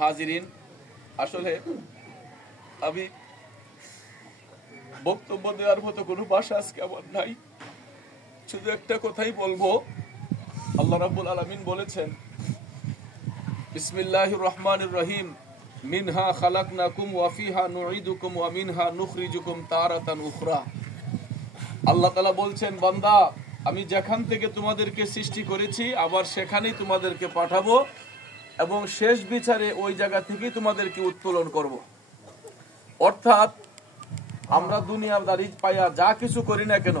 হাজিরিন, আসলে আমি বক্তব্য দেওয়ার মতো কোনো ভাষা আজকে আমার নাই। শুধু একটা কথাই বলবো, আল্লাহ রাব্বুল আলামিন বলেছেন বিসমিল্লাহির রহমানির রহিম, মিনহা খালাকনাকুম ওয়া ফিহা নুঈদুকুম ওয়া মিনহা নুখরিজুকুম তারাতান উখরা। আল্লাহ তাআলা বলছেন, বান্দা আমি যেখান থেকে তোমাদেরকে সৃষ্টি করেছি আবার সেখানেই তোমাদেরকে পাঠাবো এবং শেষ বিচারে ওই জায়গা থেকেই তোমাদেরকে উত্তোলন করব। অর্থাৎ আমরা দুনিয়াদারি পাইয়া যা কিছু করি না কেন,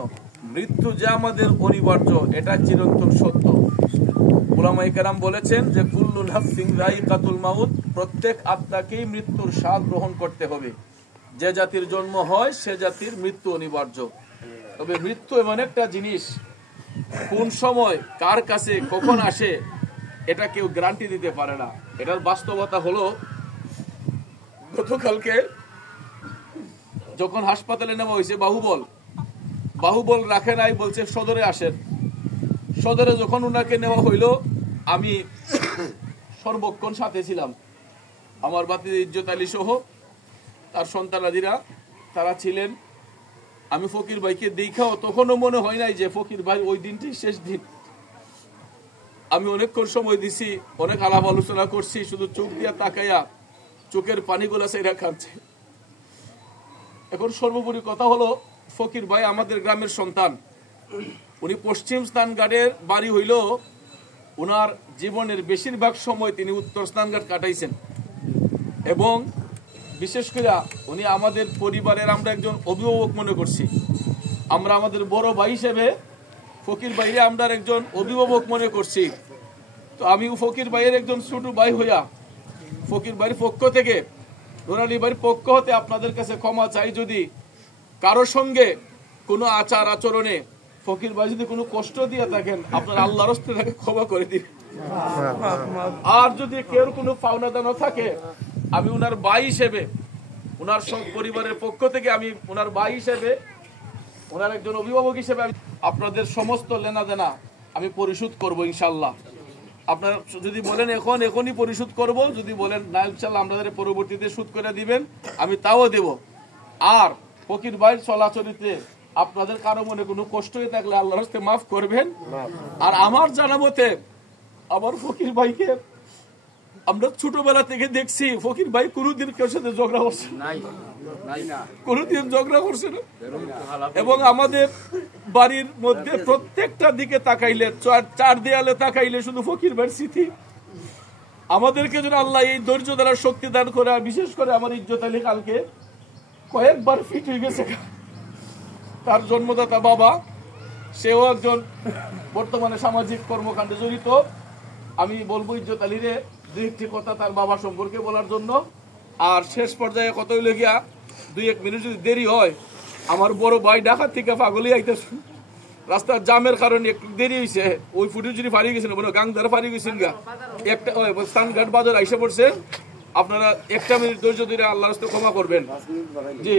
মৃত্যু যে আমাদের অনিবার্য, এটা চিরন্তন সত্য। উলামায়ে কেরাম বলেছেন যে কুল্লু নাফসিন যায়িকাতুল মাউত, প্রত্যেক আত্মাকেই মৃত্যুর স্বাদ গ্রহণ করতে হবে। যে জাতির জন্ম হয় সে জাতির মৃত্যু অনিবার্য। তবে মৃত্যু এমন একটা জিনিস, কোন সময় কার কাছে কখন আসে এটা কেউ গ্যারান্টি দিতে পারে না। এটার বাস্তবতা হলো, গতকালকে যখন হাসপাতালে নেওয়া হয়েছে বাহুবল রাখে নাই, বলছে সদরে আসেন। সদরে যখন ওনাকে নেওয়া হইল, আমি সর্বক্ষণ সাথে ছিলাম। আমার বাতিজা ইজ্জত আলী সহ তার সন্তানাদিরা তারা ছিলেন। আমি ফকির ভাইকে দেখাও তখনও মনে হয় নাই যে ফকির ভাই ওই দিনটি শেষ দিন। আমি অনেকক্ষণ সময় দিছি, অনেক আলাপ আলোচনা করছি, শুধু চোখ দিয়া তাকাইয়া চোখের পানিগুলা সেরা খাচ্ছে। এখন সর্বোপরি কথা হলো, ফকির ভাই আমাদের গ্রামের সন্তান। উনি পশ্চিম স্নানঘাটের বাড়ি হইল, উনার জীবনের বেশিরভাগ সময় তিনি উত্তর স্নানঘাট কাটাইছেন। এবং বিশেষ করে উনি আমাদের পরিবারের আমরা একজন অভিভাবক মনে করছি। আমরা আমাদের বড় ভাই হিসেবে ফকির ভাইরে আমরা একজন অভিভাবক মনে করছি। তো আমি ফকির ভাইয়ের একজন ছোট ভাই হইয়া ফকির ভাইয়ের পক্ষ থেকে, নুরালী ভাইয়ের পক্ষ হতে আপনাদের কাছে ক্ষমা চাই, যদি কারোর সঙ্গে কোনো আচার আচরণে ফকির ভাই যদি কোনো কষ্ট দিয়ে থাকেন, আপনার আল্লাহর হস্তে তাকে ক্ষমা করে দিন। আর যদি কেউ কোনো পাওনা দানা থাকে, আমি উনার ভাই হিসেবে, উনার পরিবারের পক্ষ থেকে আমি উনার ভাই হিসেবে, উনার একজন অভিভাবক হিসেবে আমি আপনাদের সমস্ত লেনা দেনা আমি পরিশোধ করব ইনশাল্লাহ। আপনারা যদি বলেন এখনই পরিশোধ করব, যদি বলেন না ইনশাল্লাহ আপনাদের পরবর্তীতে শোধ করে দিবেন, আমি তাও দেব। আর ফকির ভাইয়ের চলাচলিতে আপনাদের কারো মনে কোনো কষ্ট হয়ে থাকলে আল্লাহর হস্তে মাফ করবেন। আর আমার জানা মতে আমার ফকির ভাইকে আমরা ছোটবেলা থেকে দেখছি, ফকির ভাই কোনোদিন কেউ সাথে ঝগড়া করছে কোনোদিন ঝগড়া করছে না। এবং আমাদের বাড়ির মধ্যে প্রত্যেকটা দিকে তাকাইলে, চার দেয়ালে তাকাইলে শুধু ফকির ভাইয়ের স্মৃতি। আমাদেরকে যেন আল্লাহ এই ধৈর্য দ্বারা শক্তি দান করে। বিশেষ করে আমার ইজ্জত আলী কালকে কয়েকবার ফিট হয়ে গেছে। তার জন্মদাতা বাবা, সেও একজন বর্তমানে সামাজিক কর্মকাণ্ডে জড়িত। আমি বলবো ইজ্জত আলীরে দুই একটি কথা তার বাবা সম্পর্কে বলার জন্য। আর শেষ পর্যায়ে কত হইলে গিয়া 2-1 মিনিট যদি দেরি হয়, আমার বড় ভাই ঢাকা থেকে পাগলই আইতেছে, রাস্তার জামের কারণে একটু দেরি হয়েছে। ওই ফুটে যদি ফারিয়ে গেছেন, গাংধারা ফারিয়ে গেছেন গা, একটা স্থানঘাট বাজার আইসা পড়ছে। আপনারা 1 মিনিট ধৈর্য ধরে আল্লাহর রাস্তায় ক্ষমা করবেন। জি।